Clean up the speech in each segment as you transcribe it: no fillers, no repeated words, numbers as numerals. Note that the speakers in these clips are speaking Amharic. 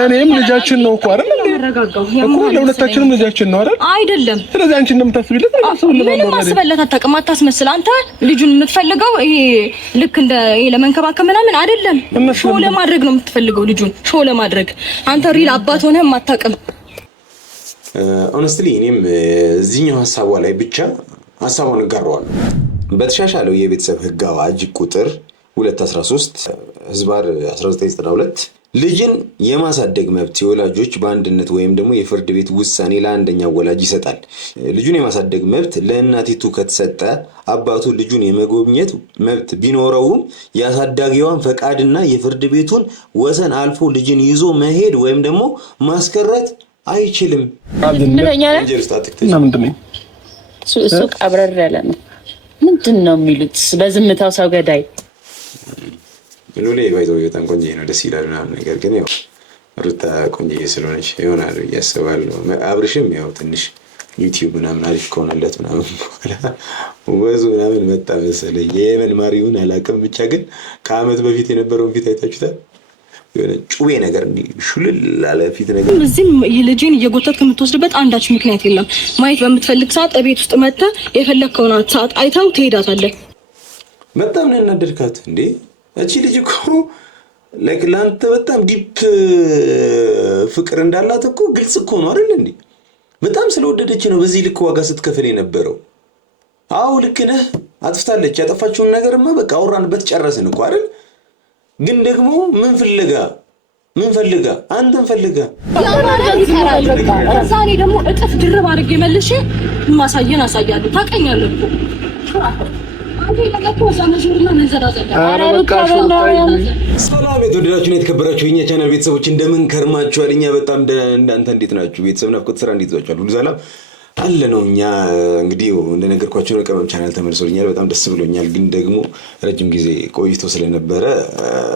ለኔም ልጃችን ነው እኮ አይደል እኮ ለሁለታችንም ልጃችን ነው አይደለም። ስለዚህ አንቺ እንደምታስቢለት ምንም ማስበለት አታውቅም። አታስመስል አንተ ልጁን የምትፈልገው ይሄ ልክ እንደ ይሄ ለመንከባከብ ምናምን አይደለም። ሾው ለማድረግ ነው የምትፈልገው ልጁን ሾው ለማድረግ። አንተ ሪል አባት ሆነህ የማታውቅም። ኦነስትሊ እኔም እዚህኛው ሐሳቧ ላይ ብቻ ሐሳቧን እጋራዋለሁ። በተሻሻለው የቤተሰብ ሕግ አዋጅ ቁጥር 213 ህዝባር 1992 ልጅን የማሳደግ መብት የወላጆች በአንድነት ወይም ደግሞ የፍርድ ቤት ውሳኔ ለአንደኛው ወላጅ ይሰጣል። ልጁን የማሳደግ መብት ለእናቲቱ ከተሰጠ አባቱ ልጁን የመጎብኘት መብት ቢኖረውም የአሳዳጊዋን ፈቃድና የፍርድ ቤቱን ወሰን አልፎ ልጅን ይዞ መሄድ ወይም ደግሞ ማስቀረት አይችልም። እሱ ቀብረር ያለ ነው። ምንድን ነው የሚሉት? በዝምታው ሰው ገዳይ ሉሌ ባይዘው በጣም ቆንጆ ነው፣ ደስ ይላል ምናምን። ነገር ግን ያው ሩታ ቆንጆ ስለሆነች ይሆናል ብዬ አስባለሁ። አብርሽም ያው ትንሽ ዩቲዩብ ምናምን አሪፍ ከሆነለት ምናምን በኋላ ወዙ ምናምን መጣ መሰለኝ። የየመን ማሪውን አላውቅም፣ ብቻ ግን ከአመት በፊት የነበረውን ፊት አይታችሁታል። የሆነ ጩቤ ነገር ሹልል አለ ፊት ነገር። እዚህም የልጅን እየጎተትክ የምትወስድበት አንዳች ምክንያት የለም። ማየት በምትፈልግ ሰዓት ቤት ውስጥ መጥተህ የፈለግከውን ሰዓት አይተው ትሄዳታለህ። በጣም ነው ያናደድካት እንዴ? እቺ ልጅ እኮ ላይክ ላንተ በጣም ዲፕ ፍቅር እንዳላት እኮ ግልጽ እኮ ነው አይደል እንዴ? በጣም ስለወደደች ነው በዚህ ልክ ዋጋ ስትከፍል የነበረው። አዎ ልክ ነህ፣ አጥፍታለች። ያጠፋችውን ነገርማ በቃ አውራንበት ጨረስን እኮ አይደል? ግን ደግሞ ምን ፈልጋ አንተን ፈልጋ ዛሬ ደግሞ እጥፍ ድርብ አድርጌ መልሼ ማሳየን አሳያለሁ። ታውቀኛለህ እኮ ሰላም የተወደዳችሁ እና የተከበራችሁ የኛ ቻናል ቤተሰቦች እንደምን ከርማችኋል? እኛ በጣም እናንተ እንዴት ናችሁ? ቤተሰብ ናፍቆት ስራ እንዴት ይዟችኋል? ሁሉ ሰላም አለ ነው። እኛ እንግዲህ እንደነገርኳችሁ ነው ቀመም ቻናል ተመልሶልኛል። በጣም ደስ ብሎኛል። ግን ደግሞ ረጅም ጊዜ ቆይቶ ስለነበረ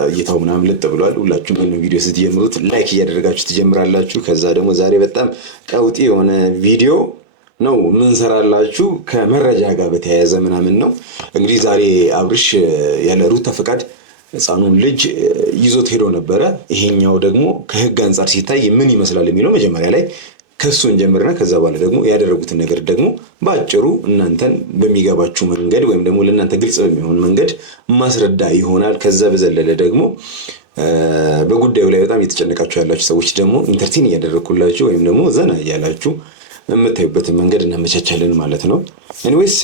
እይታው ምናምን ለጥ ብሏል። ሁላችሁም ይሄን ቪዲዮ ስትጀምሩት ላይክ እያደረጋችሁ ትጀምራላችሁ። ከዛ ደግሞ ዛሬ በጣም ቀውጢ የሆነ ቪዲዮ ነው ምን ሰራላችሁ ከመረጃ ጋር በተያያዘ ምናምን ነው። እንግዲህ ዛሬ አብርሽ ያለ ሩታ ፈቃድ ህፃኑን ልጅ ይዞት ሄዶ ነበረ። ይሄኛው ደግሞ ከህግ አንፃር ሲታይ ምን ይመስላል የሚለው መጀመሪያ ላይ ከሱን ጀምርና ከዛ በኋላ ደግሞ ያደረጉትን ነገር ደግሞ ባጭሩ እናንተን በሚገባችሁ መንገድ ወይም ደግሞ ለእናንተ ግልጽ በሚሆን መንገድ ማስረዳ ይሆናል። ከዛ በዘለለ ደግሞ በጉዳዩ ላይ በጣም እየተጨነቃችሁ ያላችሁ ሰዎች ደግሞ ኢንተርቴን እያደረኩላችሁ ወይም ደግሞ ዘና እያላችሁ የምታዩበትን መንገድ እናመቻቻለን ማለት ነው። ኤኒዌይስ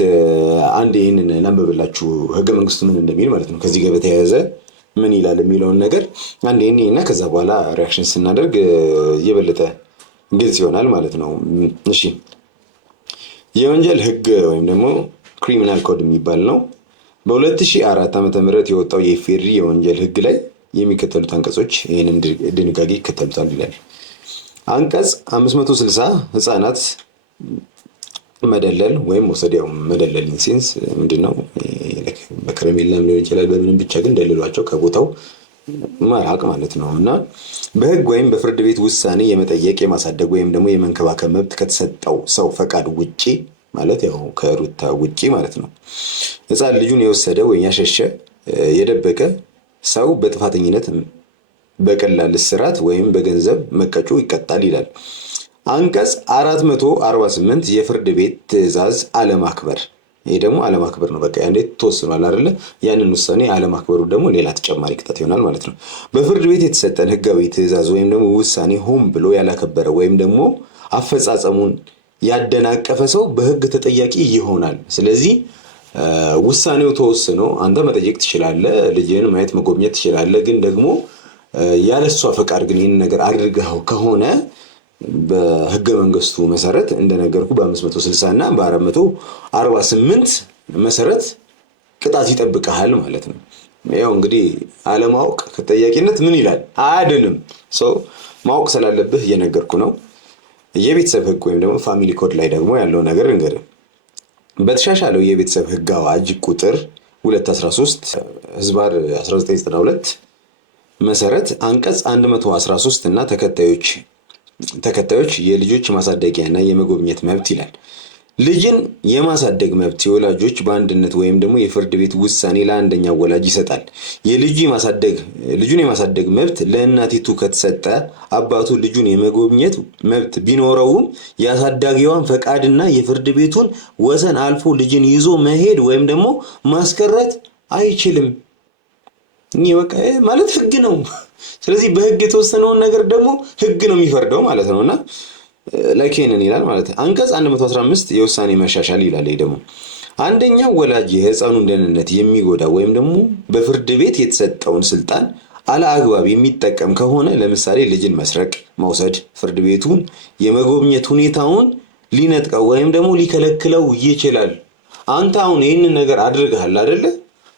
አንድ ይህንን ላንብብላችሁ ህገ መንግስቱ ምን እንደሚል ማለት ነው። ከዚህ ጋር በተያያዘ ምን ይላል የሚለውን ነገር አንድ ይህንና ከዛ በኋላ ሪያክሽን ስናደርግ የበለጠ ግልጽ ይሆናል ማለት ነው። እሺ የወንጀል ህግ ወይም ደግሞ ክሪሚናል ኮድ የሚባል ነው። በ2004 ዓ.ም የወጣው የኢፌድሪ የወንጀል ህግ ላይ የሚከተሉት አንቀጾች ይህንን ድንጋጌ ይከተሉታል ይላል። አንቀጽ 560 ህፃናት መደለል ወይም መውሰድ። ያው መደለል ኢንሴንስ ምንድነው? በከረሜላም ሊሆን ይችላል በምንም ብቻ ግን ደልሏቸው ከቦታው ማራቅ ማለት ነው። እና በህግ ወይም በፍርድ ቤት ውሳኔ የመጠየቅ የማሳደግ ወይም ደግሞ የመንከባከብ መብት ከተሰጠው ሰው ፈቃድ ውጪ ማለት ያው ከሩታ ውጪ ማለት ነው። ህፃን ልጁን የወሰደ ወይም ያሸሸ የደበቀ ሰው በጥፋተኝነት በቀላል እስራት ወይም በገንዘብ መቀጮ ይቀጣል ይላል። አንቀጽ 448 የፍርድ ቤት ትዕዛዝ አለማክበር። ይሄ ደግሞ አለማክበር ነው። በቃ ያንዴ ተወስኗል አይደለ? ያንን ውሳኔ አለማክበሩ ደግሞ ሌላ ተጨማሪ ቅጣት ይሆናል ማለት ነው። በፍርድ ቤት የተሰጠን ህጋዊ ትዕዛዝ ወይም ደግሞ ውሳኔ ሆን ብሎ ያላከበረ ወይም ደግሞ አፈጻጸሙን ያደናቀፈ ሰው በህግ ተጠያቂ ይሆናል። ስለዚህ ውሳኔው ተወስኖ አንተ መጠየቅ ትችላለህ፣ ልጅህን ማየት መጎብኘት ትችላለህ። ግን ደግሞ ያለሷ ፈቃድ ግን ይህን ነገር አድርገው ከሆነ በህገ መንግስቱ መሰረት እንደነገርኩ በ560 እና በ448 መሰረት ቅጣት ይጠብቀሃል ማለት ነው። ያው እንግዲህ አለማወቅ ከተጠያቂነት ምን ይላል አያድንም። ማወቅ ስላለብህ እየነገርኩ ነው። የቤተሰብ ህግ ወይም ደግሞ ፋሚሊ ኮድ ላይ ደግሞ ያለው ነገር እንግዲህ በተሻሻለው የቤተሰብ ህግ አዋጅ ቁጥር 213 ህዝባር 1992 መሰረት አንቀጽ 113 እና ተከታዮች የልጆች ማሳደጊያና የመጎብኘት መብት ይላል። ልጅን የማሳደግ መብት የወላጆች በአንድነት ወይም ደግሞ የፍርድ ቤት ውሳኔ ለአንደኛው ወላጅ ይሰጣል። ልጁን የማሳደግ መብት ለእናቲቱ ከተሰጠ አባቱ ልጁን የመጎብኘት መብት ቢኖረውም የአሳዳጊዋን ፈቃድና የፍርድ ቤቱን ወሰን አልፎ ልጅን ይዞ መሄድ ወይም ደግሞ ማስቀረት አይችልም። ይህ በቃ ማለት ህግ ነው። ስለዚህ በህግ የተወሰነውን ነገር ደግሞ ህግ ነው የሚፈርደው ማለት ነውና ላይኬንን ይላል ማለት ነው። አንቀጽ 115 የውሳኔ መሻሻል ይላል። ይሄ ደግሞ አንደኛው ወላጅ የህፃኑን ደህንነት የሚጎዳ ወይም ደግሞ በፍርድ ቤት የተሰጠውን ስልጣን አለአግባብ የሚጠቀም ከሆነ ለምሳሌ ልጅን መስረቅ፣ መውሰድ፣ ፍርድ ቤቱን የመጎብኘት ሁኔታውን ሊነጥቀው ወይም ደግሞ ሊከለክለው ይችላል። አንተ አሁን ይህንን ነገር አድርገሃል አይደለ?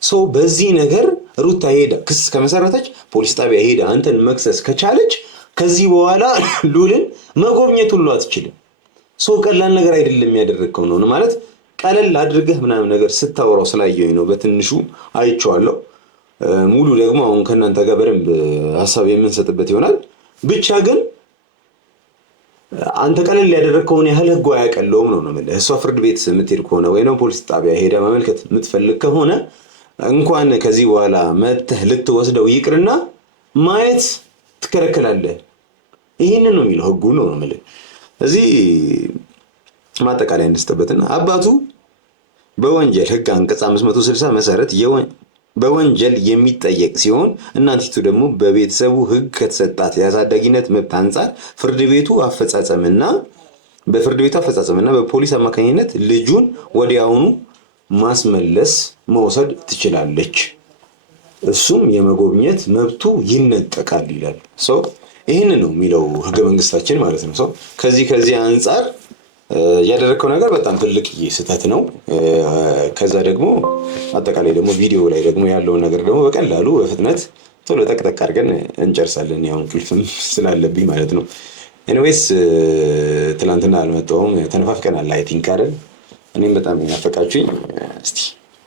ሰው በዚህ ነገር ሩታ ሄዳ ክስ ከመሰረተች ፖሊስ ጣቢያ ሄዳ አንተን መክሰስ ከቻለች ከዚህ በኋላ ሉልን መጎብኘት ሁሉ አትችልም። ሰው ቀላል ነገር አይደለም ያደረግከው ነው ማለት ቀለል አድርገህ ምናምን ነገር ስታወራው ስላየሁኝ ነው። በትንሹ አይቼዋለሁ። ሙሉ ደግሞ አሁን ከእናንተ ጋር በደንብ ሀሳብ የምንሰጥበት ይሆናል። ብቻ ግን አንተ ቀለል ያደረግከውን ያህል ህጉ አያቀለውም ነው የምልህ። እሷ ፍርድ ቤት የምትሄድ ከሆነ ወይ ደግሞ ፖሊስ ጣቢያ ሄዳ መመልከት የምትፈልግ ከሆነ እንኳን ከዚህ በኋላ መተህ ልትወስደው ይቅርና ማየት ትከለከላለህ። ይህንን ነው የሚለው ህጉ ነው የምልህ። እዚህ ማጠቃለያ እንስጥበትና አባቱ በወንጀል ህግ አንቀጽ 560 መሰረት በወንጀል የሚጠየቅ ሲሆን እናቲቱ ደግሞ በቤተሰቡ ህግ ከተሰጣት የአሳዳጊነት መብት አንጻር በፍርድ ቤቱ አፈጻጸምና በፖሊስ አማካኝነት ልጁን ወዲያውኑ ማስመለስ መውሰድ ትችላለች። እሱም የመጎብኘት መብቱ ይነጠቃል ይላል። ሰው ይህን ነው የሚለው ህገ መንግስታችን ማለት ነው። ሰው ከዚህ አንጻር ያደረግከው ነገር በጣም ትልቅ ስህተት ነው። ከዛ ደግሞ አጠቃላይ ደግሞ ቪዲዮ ላይ ደግሞ ያለውን ነገር ደግሞ በቀላሉ በፍጥነት ቶሎ ጠቅጠቅ አድርገን እንጨርሳለን። ያው እንቅልፍም ስላለብኝ ማለት ነው። ኤኒዌይስ ትናንትና አልመጣሁም፣ ተነፋፍቀናል። አይ ቲንክ አይደል? እኔም በጣም ያፈቃችሁኝ። እስቲ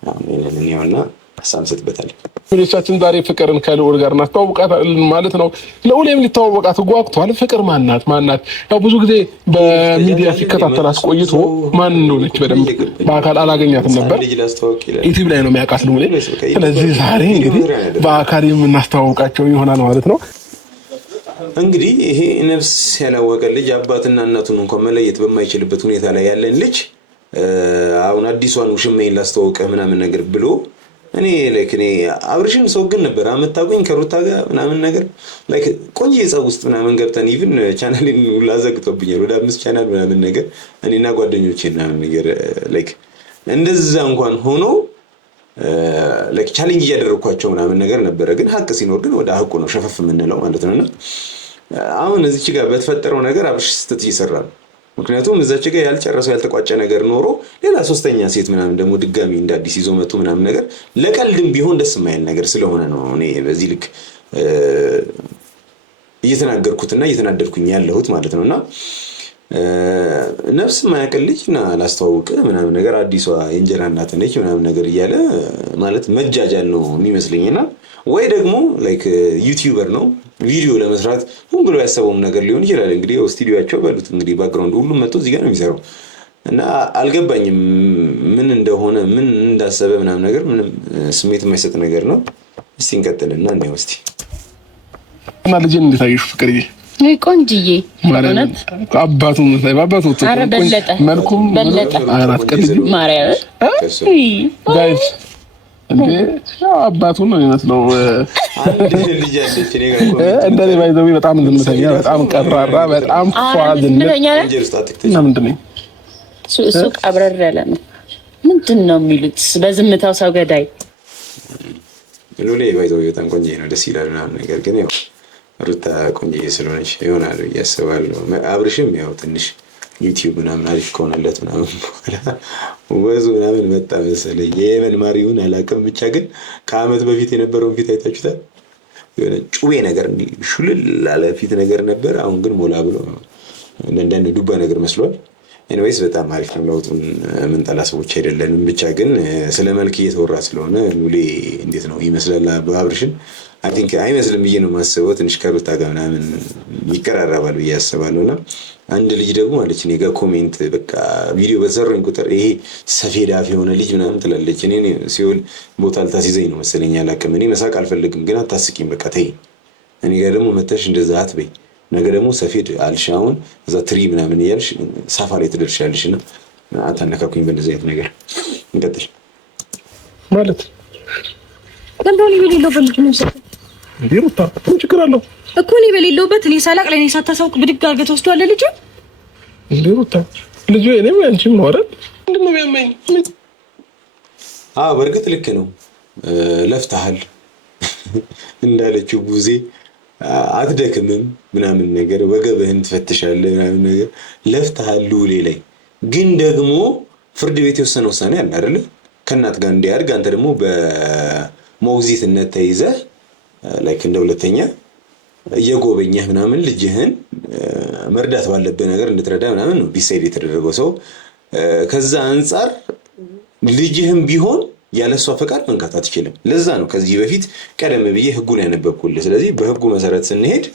አሁን ይሄንን ያውና ሀሳብ እንሰጥበታለን። ልጆቻችን ዛሬ ፍቅርን ከልዑል ጋር እናስተዋውቃታለን ማለት ነው። ልዑልም ሊተዋወቃት ጓጉቷል። ፍቅር ማናት? ያው ብዙ ጊዜ በሚዲያ ሲከታተላት ቆይቶ ማን እንደሆነች በደንብ በአካል አላገኛትም ነበር። ዩቲዩብ ላይ ነው የሚያውቃት ልዑል። ስለዚህ ዛሬ እንግዲህ በአካል የምናስተዋውቃቸው ይሆናል ማለት ነው። እንግዲህ ይሄ ነፍስ ያላወቀ ልጅ አባትና እናቱን እንኳን መለየት በማይችልበት ሁኔታ ላይ ያለን ልጅ አሁን አዲሷን ውሽማዬን ላስተዋውቅህ ምናምን ነገር ብሎ እኔ አብርሽን ሰው ግን ነበር አመጣቁኝ ከሩታ ጋር ምናምን ነገር ቆንጆ የጸብ ውስጥ ምናምን ገብተን ኢቭን ቻናሌን ሁላ ዘግቶብኛል። ወደ 5 ቻናል ምናምን ነገር እኔና ጓደኞቼ ምናምን ነገር እንደዛ እንኳን ሆኖ ቻሌንጅ እያደረኳቸው ምናምን ነገር ነበረ። ግን ሀቅ ሲኖር ግን ወደ ሀቁ ነው ሸፈፍ የምንለው ማለት ነውና አሁን እዚች ጋር በተፈጠረው ነገር አብርሽ ስህተት እየሰራ ነው። ምክንያቱም እዛች ጋር ያልጨረሰው ያልተቋጨ ነገር ኖሮ ሌላ ሶስተኛ ሴት ምናምን ደግሞ ድጋሚ እንደ አዲስ ይዞ መጡ ምናምን ነገር ለቀልድም ቢሆን ደስ የማይል ነገር ስለሆነ ነው እኔ በዚህ ልክ እየተናገርኩትና እየተናደድኩኝ ያለሁት ማለት ነውና ነፍስ ማያውቅ ልጅ እና ላስተዋውቅ ምናምን ነገር አዲሷ የእንጀራ እናት ነች ምናምን ነገር እያለ ማለት መጃጃል ነው የሚመስለኝና ወይ ደግሞ ዩቲዩበር ነው ቪዲዮ ለመስራት ሁሉ ብሎ ያሰበውም ነገር ሊሆን ይችላል። እንግዲህ ስቱዲዮአቸው በሉት እንግዲህ ባክግራውንድ ሁሉ መጥቶ እዚህ ጋር ነው የሚሰራው እና አልገባኝም ምን እንደሆነ ምን እንዳሰበ ምናምን ነገር ምንም ስሜት የማይሰጥ ነገር ነው። እስቲ እንቀጥልና እንየው እስቲ እና ልጅን እንዴት አየሽው ፍቅርዬ? ቆንጅዬ ማለት አባቱ መልኩም በለጠ አራት ቀልጅ ማርያም ጋይስ እንዴ አባቱ ነው የሚመስለው። አንድ ልጅ አለች እኔ ጋር እንደኔ ባይዘው በጣም ዝምተኛ፣ በጣም ቀራራ፣ በጣም ፏዝን እና ምንድነው እሱ ቀብረር ያለ ነው። ምንድነው የሚሉት በዝምታው ሰው ገዳይ ሉሌ ባይዘው በጣም ቆንጆ ነው፣ ደስ ይላል ምናምን ነገር ግን ያው ሩታ ቆንጆ ስለሆነች ይሆናል ያስባለሁ። አብርሽም ያው ትንሽ ዩቲዩብ ምናምን አሪፍ ከሆነለት ምናምን በኋላ ወዙ ምናምን መጣ መሰለኝ። የየመን ማሪውን አላውቅም፣ ብቻ ግን ከአመት በፊት የነበረውን ፊት አይታችሁታል። የሆነ ጩቤ ነገር ሹልል ያለ ፊት ነገር ነበር። አሁን ግን ሞላ ብሎ እንደነ ዱባ ነገር መስሏል። ኤኒዌይስ በጣም አሪፍ ነው። ለውጡን የምንጠላ ሰዎች አይደለንም። ብቻ ግን ስለ መልክ እየተወራ ስለሆነ ሉሌ እንዴት ነው ይመስላል አብርሽን አይ ቲንክ አይመስልም ብዬ ነው የማስበው። ትንሽ ከሩታ ጋር ምናምን ይቀራረባል ብዬ አስባለሁና አንድ ልጅ ደግሞ አለች እኔ ጋር ኮሜንት በቃ ቪዲዮ በሰራኝ ቁጥር ይሄ ሰፌድ አፍ የሆነ ልጅ ምናምን ትላለች። እኔ ሲሆን ቦታ አልታስይዘኝ ነው መሰለኝ አላውቅም። እኔ መሳቅ አልፈልግም ግን አታስቂኝ በቃ ተይ። እኔ ጋር ደግሞ መተሽ እንደዛ አትበይ። ነገ ደግሞ ሰፌድ አልሽ አሁን እዛ ትሪ ምናምን እያልሽ ሳፋ ላይ ትደርሻለሽ እና አታነካኩኝ በእንደዚህ አይነት ነገር። እንቀጥል ማለት ለምንድነው የሌለውበት ልጅ ነው እንዴ? ሩታ ምን ችግር አለው እኮ እኔ በሌለውበት እኔ ሳላቅ ለኔ ሳታሳውቅ ብድግ አድርገህ ትወስደዋለህ ልጁ እንዴ? ሩታ ልጁ እኔም አንቺም ነው አይደል? ምንድነው የሚያመኝ? በእርግጥ ልክ ነው ለፍተሃል እንዳለችው ቡዜ አትደክምም ምናምን ነገር ወገብህን ትፈትሻለህ ምናምን ነገር ለፍተሃል ሉሌ ላይ ግን ደግሞ ፍርድ ቤት የወሰነ ውሳኔ አለ አይደል? ከእናት ጋር እንዲያድግ አንተ ደግሞ በሞግዚትነት ተይዘህ ላይክ እንደ ሁለተኛ እየጎበኘህ ምናምን ልጅህን መርዳት ባለብህ ነገር እንድትረዳ ምናምን ነው ዲሳይድ የተደረገው። ሰው ከዛ አንፃር ልጅህም ቢሆን ያለሷ ፈቃድ መንካት አትችልም። ለዛ ነው ከዚህ በፊት ቀደም ብዬ ህጉን ያነበብኩልህ። ስለዚህ በህጉ መሰረት ስንሄድ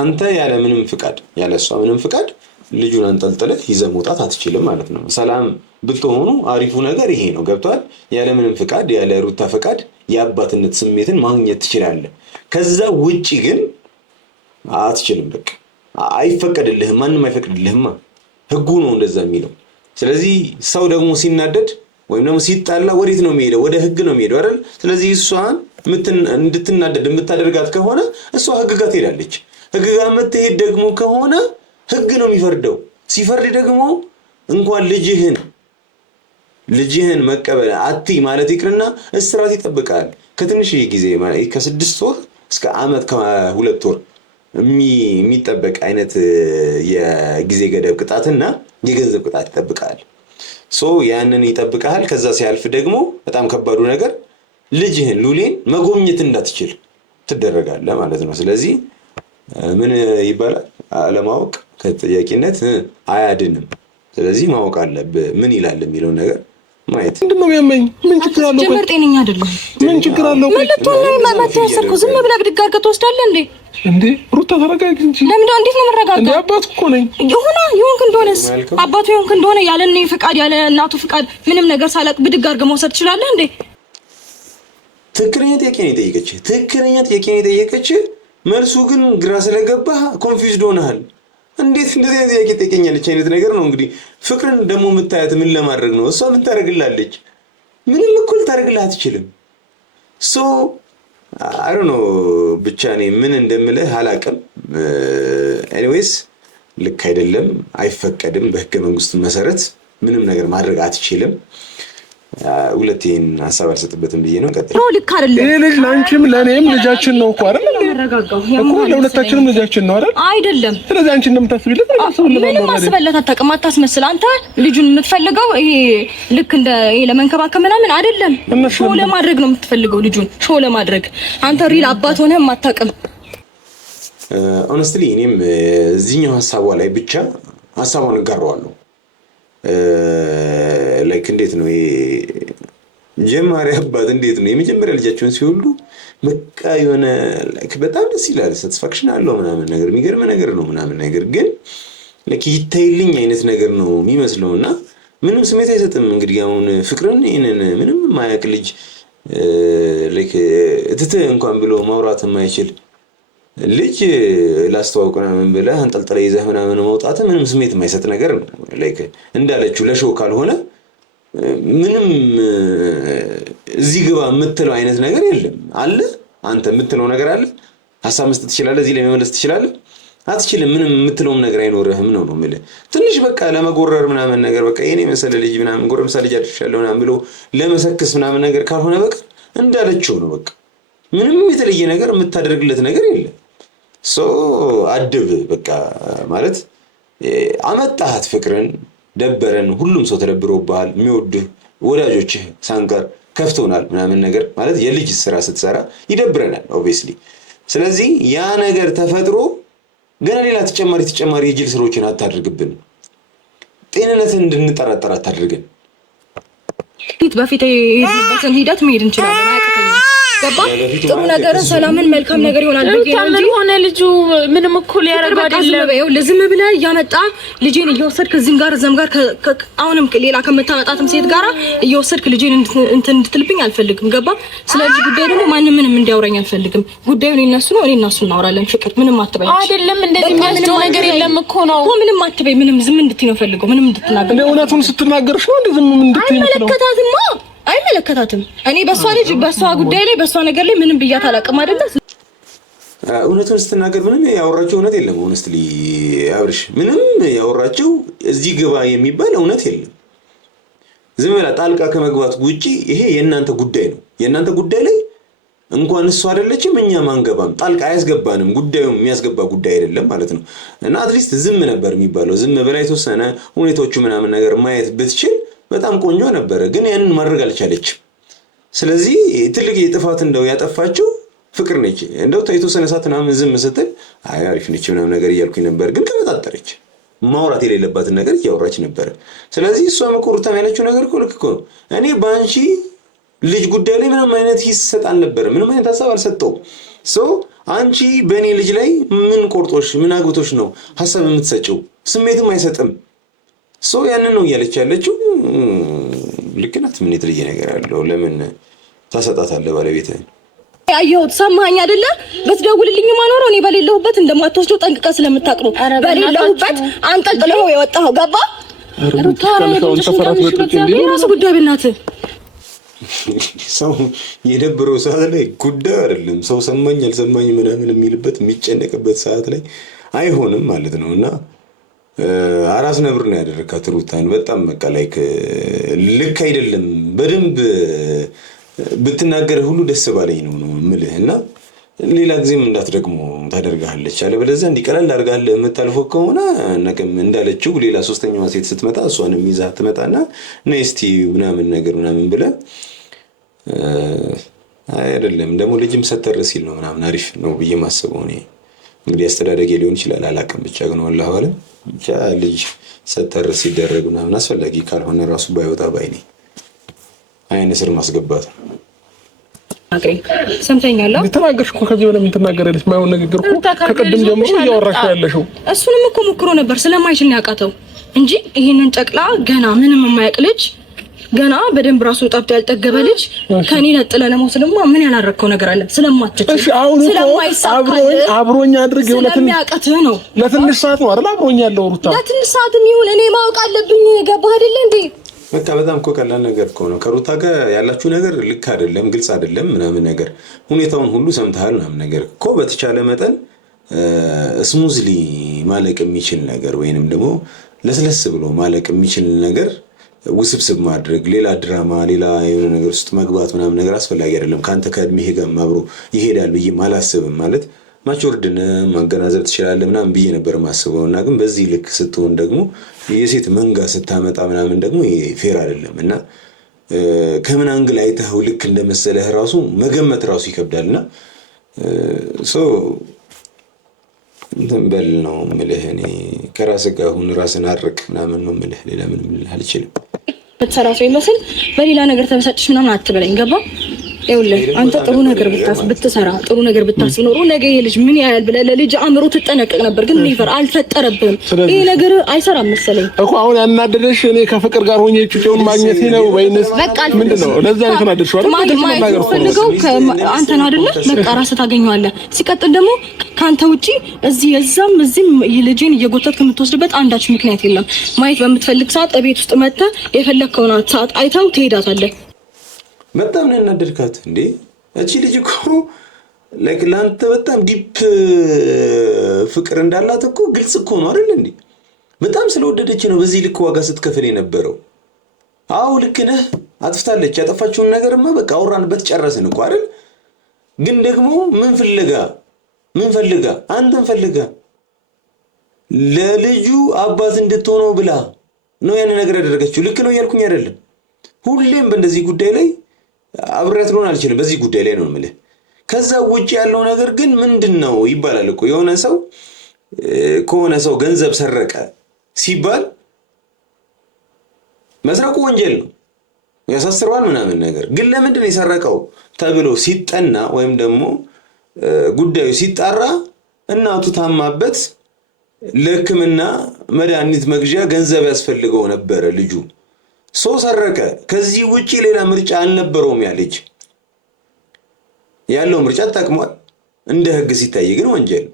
አንተ ያለ ምንም ፍቃድ ያለሷ ምንም ፍቃድ ልጁን አንጠልጥለህ ይዘህ መውጣት አትችልም ማለት ነው። ሰላም ብትሆኑ አሪፉ ነገር ይሄ ነው። ገብቷል? ያለ ምንም ፍቃድ ያለ ሩታ ፍቃድ የአባትነት ስሜትን ማግኘት ትችላለህ። ከዛ ውጪ ግን አትችልም። በቃ አይፈቀድልህም። ማንም አይፈቅድልህማ። ህጉ ነው እንደዛ የሚለው። ስለዚህ ሰው ደግሞ ሲናደድ ወይም ደግሞ ሲጣላ ወዴት ነው የሚሄደው? ወደ ህግ ነው የሚሄደው አይደል? ስለዚህ እሷን እንድትናደድ የምታደርጋት ከሆነ እሷ ህግ ጋር ትሄዳለች። ህግ ጋር የምትሄድ ደግሞ ከሆነ ህግ ነው የሚፈርደው። ሲፈርድ ደግሞ እንኳን ልጅህን መቀበል አትይ ማለት ይቅርና እስራት ይጠብቃል። ከትንሽ ጊዜ ማለት ከ6 ወር እስከ ዓመት ከ2 ወር የሚጠበቅ አይነት የጊዜ ገደብ ቅጣትና የገንዘብ ቅጣት ይጠብቃል። ያንን ይጠብቃል። ከዛ ሲያልፍ ደግሞ በጣም ከባዱ ነገር ልጅህን ሉሌን መጎብኘት እንዳትችል ትደረጋለህ ማለት ነው። ስለዚህ ምን ይባላል? አለማወቅ ከተጠያቂነት አያድንም። ስለዚህ ማወቅ አለብህ ምን ይላል የሚለውን ነገር ማየት። ምንድነው የሚያመኝ? ምን ችግር አለው? ጀመር ጤነኛ አይደለም። ምን ችግር አለው? ማለት ያሰርኩ ዝም ብለህ ብድግ አድርገህ ትወስዳለህ እንዴ? እንዴ ሩታ ተረጋጊ እንጂ። ለምንድነው እንዴት ነው የምረጋጋው? እንዴ አባቱ እኮ ነኝ። ይሁንክ እንደሆነስ አባቱ ይሁንክ እንደሆነ ያለ እኔ ፍቃድ ያለ እናቱ ፍቃድ ምንም ነገር ሳላቅ ብድግ አድርገህ መውሰድ ትችላለህ እንዴ? ትክክለኛ ጥያቄ ነው የጠየቀችህ። መልሱ ግን ግራ ስለገባህ ኮንፊውዝድ ሆነሃል። እንዴት እንደዚህ አይነት ጥያቄ ጠይቀኛለች አይነት ነገር ነው። እንግዲህ ፍቅርን ደግሞ የምታያት ምን ለማድረግ ነው? እሷ ምን ታደርግላለች? ምንም እኩል ታደርግልህ አትችልም። አይ ዶንት ኖ ብቻ እኔ ምን እንደምልህ አላውቅም። ኤኒዌይስ ልክ አይደለም፣ አይፈቀድም። በህገ መንግስቱ መሰረት ምንም ነገር ማድረግ አትችልም። ሁለቴን ሀሳብ አልሰጥበትም ብዬ ነው። ቀጥል። ልክ አይደለም። ይሄ ልጅ ላንቺም ለኔም ልጃችን ነው እኮ አይደል? እኮ ለሁለታችንም ልጃችን ነው አይደል? አይደለም። ስለዚህ አንቺ እንደምታስቢለት ምንም አስበለት አታውቅም። አታስመስል። አንተ ልጁን የምትፈልገው ይሄ ልክ እንደ ለመንከባከብ ምናምን አይደለም። ሾው ለማድረግ ነው የምትፈልገው ልጁን ሾው ለማድረግ። አንተ ሪል አባት ሆነህ የማታውቅም። ኦነስትሊ እኔም እዚህኛው ሀሳቧ ላይ ብቻ ሀሳቧን እጋራዋለሁ። ላይክ እንዴት ነው ጀማሪ አባት እንዴት ነው የመጀመሪያ ልጃቸውን ሲወልዱ በቃ የሆነ ላይክ በጣም ደስ ይላል፣ ሳቲስፋክሽን አለው ምናምን ነገር የሚገርም ነገር ነው ምናምን ነገር ግን ላይክ ይታይልኝ አይነት ነገር ነው የሚመስለውና ምንም ስሜት አይሰጥም። እንግዲህ አሁን ፍቅርን ይሄንን ምንም ማያውቅ ልጅ ላይክ እትትህ እንኳን ብሎ ማውራት የማይችል ልጅ ላስተዋውቅ ምናምን ብለህ አንጠልጥለህ ይዘህ ምናምን መውጣት ምንም ስሜት የማይሰጥ ነገር ነው። ላይክ እንዳለችው ለሾው ካልሆነ ምንም እዚህ ግባ የምትለው አይነት ነገር የለም። አለ አንተ የምትለው ነገር አለ። ሀሳብ መስጠት ትችላለህ፣ እዚህ ላይ መመለስ ትችላለህ። አትችልም። ምንም የምትለውም ነገር አይኖርህም ነው የምልህ። ትንሽ በቃ ለመጎረር ምናምን ነገር በቃ የኔ መሰለ ልጅ ምናምን ጎረምሳ ልጅ አድርሻለሁ ምናምን ብሎ ለመሰክስ ምናምን ነገር ካልሆነ በቃ እንዳለችው ነው። በቃ ምንም የተለየ ነገር የምታደርግለት ነገር የለም። አድብ በቃ ማለት አመጣሃት ፍቅርን ደበረን፣ ሁሉም ሰው ተደብሮብሃል፣ የሚወድህ ወዳጆችህ ሳንቀር ከፍቶናል ምናምን ነገር ማለት የልጅ ስራ ስትሰራ ይደብረናል ኦብቪየስሊ። ስለዚህ ያ ነገር ተፈጥሮ ገና ሌላ ተጨማሪ የጅል ስራዎችን አታድርግብን። ጤንነትን እንድንጠራጠር አታድርገን። በፊት የሄድንበትን ሂደት መሄድ እንችላለን። አያቅተኝም ገባ ጥሩ ነገር ሰላምን መልካም ነገር ይሆናል እንጂ ሆነ ልጁ ምንም እኮ ሊያረጋ አይደለም ለዝም ብለህ እያመጣ ልጄን እየወሰድክ እዚህም ጋር እዛም ጋር አሁንም ሌላ ከመታመጣትም ሴት ጋር እየወሰድክ ልጄን እንትን እንድትልብኝ አልፈልግም ገባ ስለዚህ ጉዳይ ደግሞ ማንም ምንም እንዲያወራኝ አልፈልግም ጉዳዩን እነሱ ነው እኔ እናሱ እናወራለን ፍቅር ምንም አትበይ አይደለም እንደዚህ የሚያስደው ነገር የለም እኮ ነው ምንም አትበይ ምንም ዝም እንድትይ ነው ፈልገው ምንም እንድትናገር ለእውነቱን ስትናገርሽ ነው እንደዚህ ምን እንድትይ ነው አይመለከታትም እኔ በሷ ልጅ በሷ ጉዳይ ላይ በሷ ነገር ላይ ምንም ብያት አላውቅም አይደለ እውነቱን ስትናገር ምንም ያወራቸው እውነት የለም ሆነስትሊ አብርሽ ምንም ያወራቸው እዚህ ግባ የሚባል እውነት የለም ዝም ብላ ጣልቃ ከመግባት ውጪ ይሄ የእናንተ ጉዳይ ነው የእናንተ ጉዳይ ላይ እንኳን እሱ አይደለችም እኛ ማንገባም ጣልቃ አያስገባንም ጉዳዩ የሚያስገባ ጉዳይ አይደለም ማለት ነው እና አትሊስት ዝም ነበር የሚባለው ዝም ብላ የተወሰነ ሁኔታዎቹ ምናምን ነገር ማየት ብትችል በጣም ቆንጆ ነበር ግን ያንን ማድረግ አልቻለችም ስለዚህ ትልቅ የጥፋት እንደው ያጠፋችው ፍቅር ነች እንደው የተወሰነ ሰዓት ምናምን ዝም ስትል አይ አሪፍ ነች ምናምን ነገር እያልኩኝ ነበር ግን ከመጣጠረች ማውራት የሌለባትን ነገር እያወራች ነበር ስለዚህ እሷ መቆርታም ያለችው ነገር እኮ ልክ እኮ ነው እኔ ባንቺ ልጅ ጉዳይ ላይ ምንም አይነት ሂስ ሰጣል ነበር ምንም አይነት ሐሳብ አልሰጠው አንቺ በእኔ ልጅ ላይ ምን ቆርጦሽ ምን አግብቶሽ ነው ሐሳብ የምትሰጪው ስሜትም አይሰጥም ያንን ነው እያለች ያለችው ልክ ናት ምን የተለየ ነገር አለው ለምን ታሰጣታለህ ባለቤትህን ያየሁት ሰማኸኝ አይደለ በትደውልልኝ ማኖር እኔ በሌለሁበት እንደማትወስደው ጠንቅቀህ ስለምታቅሩ በሌለሁበት አንጠልጥለው የወጣው ገባ ሩታራውን ተፈራት በጥጭ እንዴ ራስ ጉዳይ በእናትህ ሰው የደብረው ሰዓት ላይ ጉዳይ አይደለም ሰው ሰማኝ አልሰማኝ ምናምን የሚልበት የሚጨነቅበት ሰዓት ላይ አይሆንም ማለት ነውና አራስ ነብር ነው ያደረካት ሩታን በጣም በቃ ላይክ ልክ አይደለም በደንብ ብትናገር ሁሉ ደስ ባለኝ ነው ምልህና ሌላ ጊዜም እንዳትደግሞ ታደርጋለች አለ በለዚያ እንዲቀላል አድርጋለህ የምታልፈው ከሆነ ነገም እንዳለችው ሌላ ሶስተኛዋ ሴት ስትመጣ እሷንም ይዛ ትመጣና ነስቲ ምናምን ነገር ምናምን ብለ አይደለም ደግሞ ልጅም ሰተር ሲል ነው ምናምን አሪፍ ነው ብዬ ማስበው ነው እንግዲህ አስተዳደግ ሊሆን ይችላል አላቀም ብቻ ግን ወላሂ አለ ብቻ ልጅ ሰተር ሲደረግ ምናምን አስፈላጊ ካልሆነ ራሱ ባይወጣ ባይኔ አይነ ስር ማስገባት አግሪ ሰምተኛለሁ ተናገርሽ እኮ ከዚህ በላይ ምን ተናገረልሽ ማይሆን ነገር እኮ ከቀደም ጀምሮ እያወራሽ ያለሽው እሱንም እኮ ሞክሮ ነበር ስለማይችል ነው ያቃተው እንጂ ይሄንን ጨቅላ ገና ምንም የማያውቅ ልጅ ገና በደንብ ራሱ ጣፍቶ ያልጠገበ ልጅ ከኔ ነጥለ ለሞስልማ ምን ያላረከው ነገር አለ ስለማትችል እሺ አሁን አብሮኝ አድርግ ስለሚያቀትህ ነው ለትንሽ ሰዓት ነው አይደል አብሮኝ ያለው ሩታ ለትንሽ ሰዓት ይሁን እኔ ማወቅ አለብኝ ገባህ አይደል እንዴ በቃ በጣም እኮ ቀላል ነገር እኮ ነው ከሩታ ጋር ያላችሁ ነገር ልክ አይደለም ግልጽ አይደለም ምናምን ነገር ሁኔታውን ሁሉ ሰምተሃል ምናምን ነገር እኮ በተቻለ መጠን ስሙዝሊ ማለቅ የሚችል ነገር ወይንም ደግሞ ለስለስ ብሎ ማለቅ የሚችል ነገር ውስብስብ ማድረግ ሌላ ድራማ ሌላ የሆነ ነገር ውስጥ መግባት ምናምን ነገር አስፈላጊ አይደለም ካንተ ከእድሜህ ጋር አብሮ ይሄዳል ብዬ ማላስብም ማለት ማቾርድነ ማገናዘብ ትችላለህ ምናምን ብዬ ነበር ማስበውና ግን በዚህ ልክ ስትሆን ደግሞ የሴት መንጋ ስታመጣ ምናምን ደግሞ ፌር አይደለም እና ከምን አንግል አይተው ልክ እንደመሰለህ ራሱ መገመት ራሱ ይከብዳልና እንበል ነው ምልህ እኔ ከራስ ጋር ሁን ራስን አርቅ ምናምን ነው ምልህ ሌላ ምንም ልልህ አልችልም ተሰራሶ ይመስል በሌላ ነገር ተበሳጭሽ ምናምን አትበለኝ ገባ ይኸውልህ አንተ ጥሩ ነገር ብትሰራ ጥሩ ነገር ብታስብ ኖሮ ነገ ይልጅ ምን ያህል ብለህ ለልጅ አምሮ ትጠነቀቅ ነበር ግን ሊፈር አልፈጠረብህም ይሄ ነገር አይሰራም መሰለኝ እኮ አሁን ያናደደሽ እኔ ከፍቅር ጋር ሆኜ ጩጬውን ማግኘት ነው ወይንስ ምንድነው ለዛ ነው ተናደድሽው አይደል ማለት ፈልገው አንተን አይደለ በቃ ራስህ ታገኘዋለህ ሲቀጥል ደግሞ ካንተ ውጪ እዚህም ልጅን እየጎተትክ የምትወስድበት አንዳች ምክንያት የለም ማየት በምትፈልግ ሰዓት ቤት ውስጥ መጥተህ የፈለግከውን ሰዓት አይተው ትሄዳታለህ በጣም ነው እናደርካት እንዴ እቺ ልጅ እኮ ላይክ ላንተ በጣም ዲፕ ፍቅር እንዳላት እኮ ግልጽ እኮ ነው አይደል እንዴ በጣም ስለወደደች ነው በዚህ ልክ ዋጋ ስትከፍል የነበረው አው ልክ ነህ አጥፍታለች ያጠፋችውን ነገርማ በቃ አውራንበት ጨረስን እኮ አይደል ግን ደግሞ ምን ፈልጋ አንተን ፈልጋ ለልጁ አባት እንድትሆነው ብላ ነው ያን ነገር ያደረገችው ልክ ነው ያልኩኝ አይደለም ሁሌም በእንደዚህ ጉዳይ ላይ አብሬያት ልሆን አልችልም በዚህ ጉዳይ ላይ ነው የምልህ ከዛ ውጪ ያለው ነገር ግን ምንድነው ይባላል እኮ የሆነ ሰው ከሆነ ሰው ገንዘብ ሰረቀ ሲባል መስረቁ ወንጀል ነው ያሳስረዋል ምናምን ነገር። ግን ለምንድን ነው የሰረቀው ተብሎ ሲጠና ወይም ደግሞ ጉዳዩ ሲጣራ እናቱ ታማበት ለሕክምና መድኃኒት መግዣ ገንዘብ ያስፈልገው ነበረ ልጁ። ሰረቀ። ከዚህ ውጪ ሌላ ምርጫ አልነበረውም። ያ ልጅ ያለው ምርጫ ተጠቅሟል። እንደ ሕግ ሲታይ ግን ወንጀል።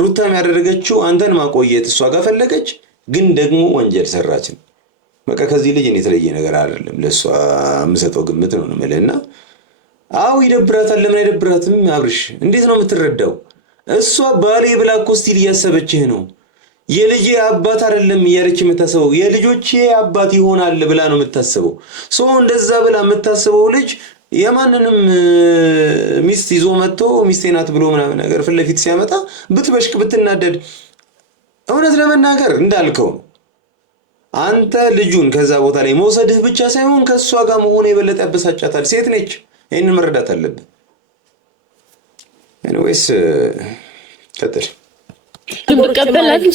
ሩታም ያደረገችው አንተን ማቆየት እሷ ጋር ፈለገች፣ ግን ደግሞ ወንጀል ሰራችን። በቃ ከዚህ ልጅ የተለየ ነገር አይደለም። ለእሷ የምሰጠው ግምት ነው የምልህና አው ይደብራታል። ለምን አይደብራትም? አብርሽ እንዴት ነው የምትረዳው? እሷ ባሌ ብላ እኮ ስቲል እያሰበችህ ነው። የልጄ አባት አይደለም እያለች የምታስበው የልጆቼ አባት ይሆናል ብላ ነው የምታስበው። እንደዛ ብላ የምታስበው ልጅ የማንንም ሚስት ይዞ መጥቶ ሚስቴ ናት ብሎ ምናምን ነገር ፊት ለፊት ሲያመጣ ብትበሽቅ ብትናደድ፣ እውነት ለመናገር እንዳልከው ነው። አንተ ልጁን ከዛ ቦታ ላይ መውሰድህ ብቻ ሳይሆን ከእሷ ጋር መሆኑ የበለጠ ያበሳጫታል። ሴት ነች፣ ይህንን መረዳት አለብህ። ኤኒዌይስ ቀጥል። ብትቀበላትም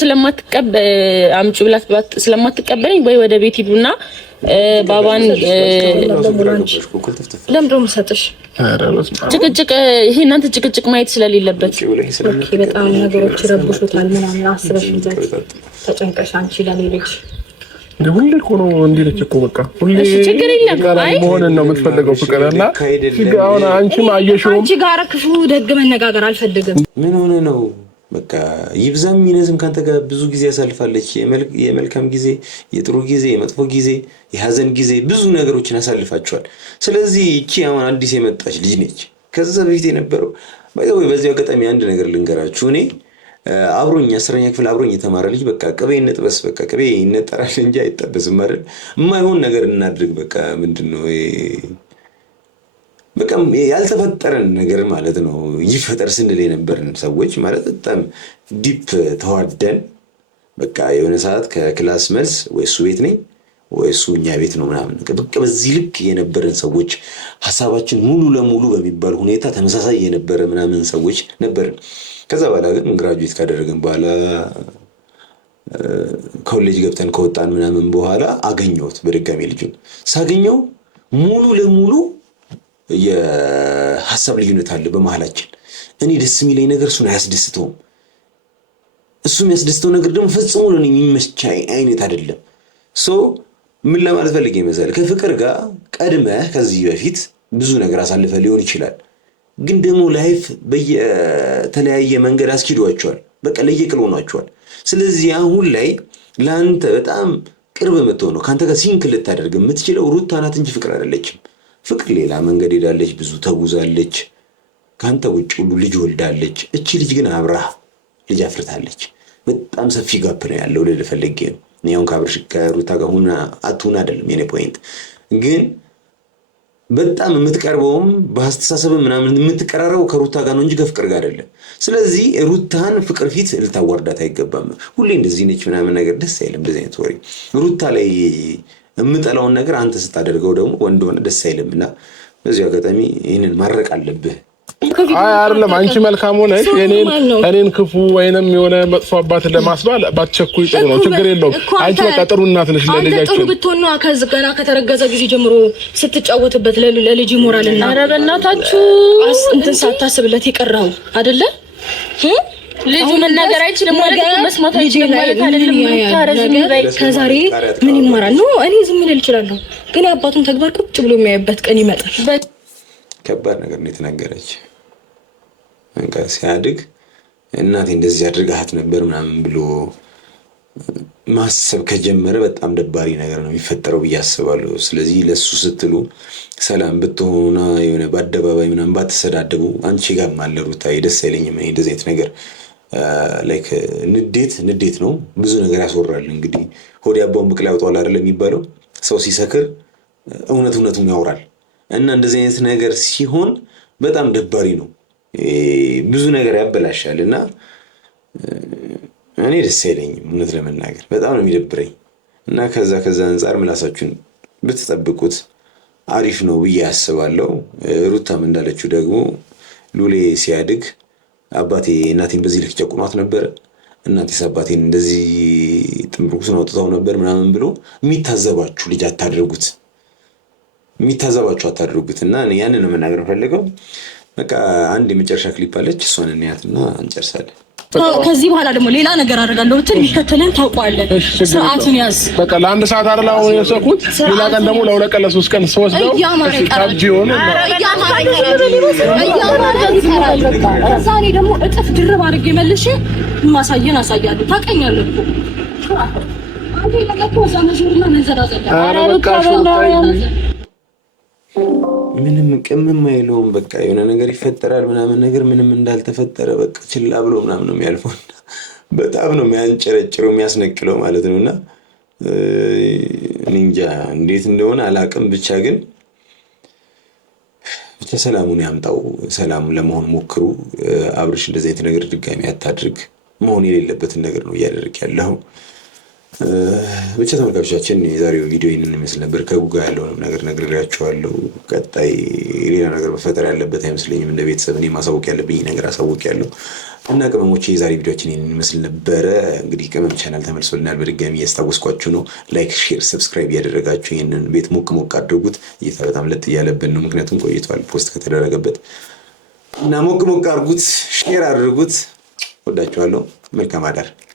አምጪ ብላት ስለማትቀበለኝ ወይ ወደ ቤት ሂዱና ባባን ለምዶ መሰጥሽ ጭቅጭቅ ይሄ እናንተ ጭቅጭቅ ማየት ስለሌለበት በጣም ነገሮች ረብሾታል ምናምን አስበሽ ተጨንቀሽ አንቺ ለሌሎች ሁሌ እኮ ነው እንዲልች እኮ በቃ ሁሌ ችግር የለም። አይ መሆንን ነው የምትፈልገው ፍቅርና ሲጋውን አንቺም አየሽው አንቺ ጋር ክፉ ደግ መነጋገር አልፈልግም። ምን ሆነ ነው በቃ ይብዛም ይነዝም ካንተ ጋር ብዙ ጊዜ ያሳልፋለች። የመልካም ጊዜ፣ የጥሩ ጊዜ፣ የመጥፎ ጊዜ፣ የሀዘን ጊዜ ብዙ ነገሮችን ያሳልፋቸዋል። ስለዚህ እቺ አሁን አዲስ የመጣች ልጅ ነች። ከዛ በፊት የነበረው በዚህ አጋጣሚ አንድ ነገር ልንገራችሁ። እኔ አብሮኝ 10ኛ ክፍል አብሮኝ የተማረ ልጅ በቃ ቅቤ እንጥበስ፣ በቃ ቅቤ ይነጠራል እንጂ አይጠበስም አይደል? የማይሆን ነገር እናድርግ በቃ ምንድነው በቃ ያልተፈጠረን ነገር ማለት ነው ይፈጠር ስንል የነበርን ሰዎች ማለት በጣም ዲፕ ተዋደን በቃ የሆነ ሰዓት ከክላስ መልስ ወይ እሱ ቤት ነኝ ወይ እሱ እኛ ቤት ነው ምናምን በቃ በዚህ ልክ የነበረን ሰዎች ሀሳባችን ሙሉ ለሙሉ በሚባል ሁኔታ ተመሳሳይ የነበረ ምናምን ሰዎች ነበርን። ከዛ በኋላ ግን ግራጁዌት ካደረግን በኋላ ኮሌጅ ገብተን ከወጣን ምናምን በኋላ አገኘሁት በድጋሚ ልጁን ሳገኘው ሙሉ ለሙሉ የሐሳብ ልዩነት አለ በመሃላችን። እኔ ደስ የሚለኝ ነገር እሱን አያስደስተውም፣ እሱ የሚያስደስተው ነገር ደግሞ ፈጽሞ ነው የሚመች አይነት አይደለም። ምን ለማለት ፈልጌ ይመስላል ከፍቅር ጋር ቀድመህ ከዚህ በፊት ብዙ ነገር አሳልፈ ሊሆን ይችላል፣ ግን ደግሞ ላይፍ በየተለያየ መንገድ አስኪዷቸዋል፣ በቃ ለየቅል ሆኗቸዋል። ስለዚህ አሁን ላይ ለአንተ በጣም ቅርብ የምትሆነው ከአንተ ጋር ሲንክ ልታደርግ የምትችለው ሩታ ናት እንጂ ፍቅር አይደለችም። ፍቅር ሌላ መንገድ ሄዳለች፣ ብዙ ተጉዛለች፣ ካንተ ውጭ ሁሉ ልጅ ወልዳለች። እቺ ልጅ ግን አብራ ልጅ አፍርታለች። በጣም ሰፊ ጋፕ ነው ያለው ለፈልጌ ነው። ያው ከሩታ ጋር ሆና አትሁን አይደለም የኔ ፖይንት፣ ግን በጣም የምትቀርበውም በአስተሳሰብ ምናምን የምትቀራረበው ከሩታ ጋር ነው እንጂ ከፍቅር ጋር አይደለም። ስለዚህ ሩታን ፍቅር ፊት ልታዋርዳት አይገባም። ሁሌ እንደዚህ ነች ምናምን ነገር ደስ አይልም። እንደዚህ አይነት ወሬ ሩታ ላይ የምጠላውን ነገር አንተ ስታደርገው ደግሞ ወንድ ሆነ ደስ አይልምና በዚህ አጋጣሚ ይሄንን ማረቅ አለብህ። አይ አይደለም አንቺ መልካም ሆነሽ እኔን ክፉ ወይንም የሆነ መጥፎ አባት ለማስባል ባትቸኩይ ጥሩ ነው፣ ችግር የለውም። አንቺ በቃ ጥሩ እናት ነሽ ለልጃችን። ጥሩ ብትሆን ነው ገና ከተረገዘ ጊዜ ጀምሮ ስትጫወትበት ለልጅ ሞራልና ኧረ በእናታችሁ እንትን ሳታስብለት ይቀራው አይደለ? ልጁ መናገር አይችልም ማለት መስማት አይችልም ማለት አይደለም። ከዛሬ ምን ይማራል ነው? እኔ ዝም ልል እችላለሁ፣ ግን የአባቱን ተግባር ቁጭ ብሎ የሚያይበት ቀን ይመጣል። ከባድ ነገር ነው የተናገረች። እንካ ሲያድግ እናቴ እንደዚህ አድርጋት ነበር ምናምን ብሎ ማሰብ ከጀመረ በጣም ደባሪ ነገር ነው የሚፈጠረው ብዬ አስባለሁ። ስለዚህ ለሱ ስትሉ ሰላም ብትሆኑና የሆነ በአደባባይ ምናምን ባትሰዳደቡ አንቺ ጋር ማለሩታ ደስ አይለኝም። እኔ እንደዚህ አይነት ነገር ላይክ ንዴት ነው፣ ብዙ ነገር ያስወራል። እንግዲህ ሆዲ አባውን ብቅል ያውጣል አይደል የሚባለው። ሰው ሲሰክር እውነቱን ያወራል እና እንደዚህ አይነት ነገር ሲሆን በጣም ደባሪ ነው፣ ብዙ ነገር ያበላሻል እና እኔ ደስ አይለኝም እውነት ለመናገር በጣም ነው የሚደብረኝ። እና ከዛ አንፃር ምላሳችሁን ብትጠብቁት አሪፍ ነው ብዬ አስባለሁ። ሩታም እንዳለችው ደግሞ ሉሌ ሲያድግ አባቴ እናቴን በዚህ ልክ ጨቁኗት ነበር፣ እናቴስ አባቴን እንደዚህ ጥምብሩክሱን አውጥታው ነበር ምናምን ብሎ የሚታዘባችሁ ልጅ አታድርጉት። የሚታዘባችሁ አታድርጉት። እና ያንን ነው መናገር ፈልገው። በቃ አንድ የመጨረሻ ክሊፕ አለች፣ እሷን እንያትና እንጨርሳለን። ከዚህ በኋላ ደግሞ ሌላ ነገር አደርጋለሁ ብትል የሚከተልን ታውቀዋለህ። ስርዓቱን ያዝ። በቃ ለአንድ ሰዓት አይደል አሁን የወሰድኩት፣ ሌላ ቀን ደግሞ ለሁለት ቀን ለሶስት ቀን ስወስደው ታብጂ ሆነ። ከዛ እኔ ደግሞ እጥፍ ድርብ አድርጌ መልሼ ማሳየን አሳያለሁ። ታውቀኛለህ እኮ አንዴ ለቀቁ ዘመጅና መንዘራዘላ ምንም ቅምም አይለውም። በቃ የሆነ ነገር ይፈጠራል ምናምን ነገር ምንም እንዳልተፈጠረ በቃ ችላ ብሎ ምናምን ነው የሚያልፈው። በጣም ነው የሚያንጨረጭረው የሚያስነቅለው ማለት ነው። እና እንጃ እንዴት እንደሆነ አላቅም። ብቻ ግን ሰላሙን ያምጣው። ሰላሙን ለመሆን ሞክሩ። አብርሽ እንደዚህ አይነት ነገር ድጋሚ አታድርግ። መሆን የሌለበትን ነገር ነው እያደረግ ያለው። ብቻ ተመልካቾቻችን የዛሬው ቪዲዮ ይህንን ይመስል ነበር። ከጉጋ ያለውንም ነገር ነግሬያቸዋለሁ። ቀጣይ ሌላ ነገር መፈጠር ያለበት አይመስለኝም። እንደ ቤተሰብ እኔ ማሳወቅ ያለብኝ ነገር አሳውቂያለሁ። እና ቅመሞቼ የዛሬ ቪዲዮችን ይህንን ይመስል ነበረ። እንግዲህ ቅመም ቻናል ተመልሶልናል። በድጋሚ እያስታወስኳችሁ ነው። ላይክ፣ ሼር፣ ሰብስክራይብ እያደረጋችሁ ይህንን ቤት ሞቅ ሞቅ አድርጉት። እይታ በጣም ለጥ እያለብን ነው፣ ምክንያቱም ቆይቷል ፖስት ከተደረገበት እና ሞቅ ሞቅ አድርጉት፣ ሼር አድርጉት። ወዳችኋለሁ። መልካም አዳር።